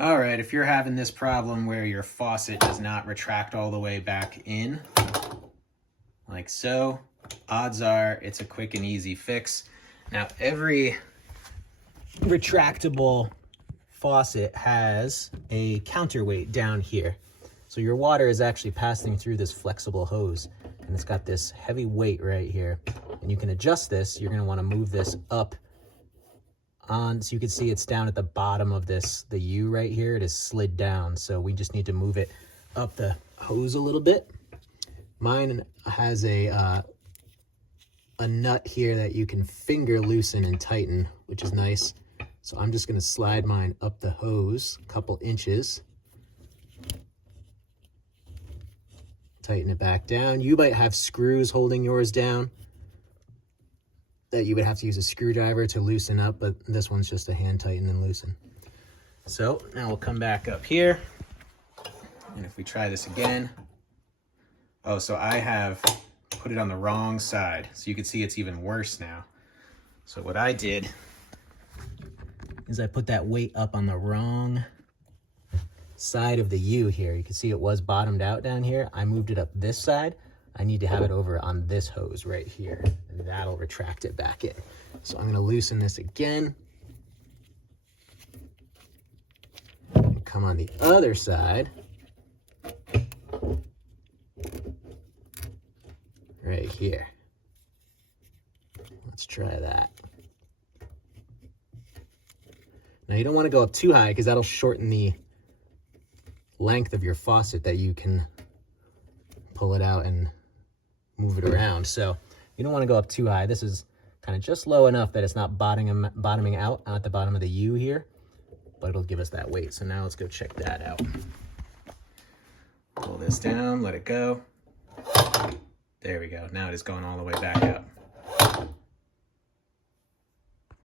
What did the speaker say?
All right, if you're having this problem where your faucet does not retract all the way back in, like so, odds are it's a quick and easy fix. Now, every retractable faucet has a counterweight down here. So your water is actually passing through this flexible hose, and it's got this heavy weight right here. And you can adjust this. You're gonna wanna move this up on, so you can see it's down at the bottom of this, the U right here, it is slid down. So we just need to move it up the hose a little bit. Mine has a nut here that you can finger loosen and tighten, which is nice. So I'm just gonna slide mine up the hose a couple inches. Tighten it back down. You might have screws holding yours down that you would have to use a screwdriver to loosen up, but this one's just a hand tighten and loosen. So now we'll come back up here. And if we try this again, oh, so I have put it on the wrong side. So you can see it's even worse now. So what I did is I put that weight up on the wrong side of the U here. You can see it was bottomed out down here. I moved it up this side. I need to have it over on this hose right here, and that'll retract it back in. So I'm gonna loosen this again. And come on the other side. Right here. Let's try that. Now you don't wanna go up too high because that'll shorten the length of your faucet that you can pull it out and move it around. So you don't want to go up too high. This is kind of just low enough that it's not bottoming out at the bottom of the U here, but it'll give us that weight. So now let's go check that out. Pull this down, let it go. There we go. Now it is going all the way back up.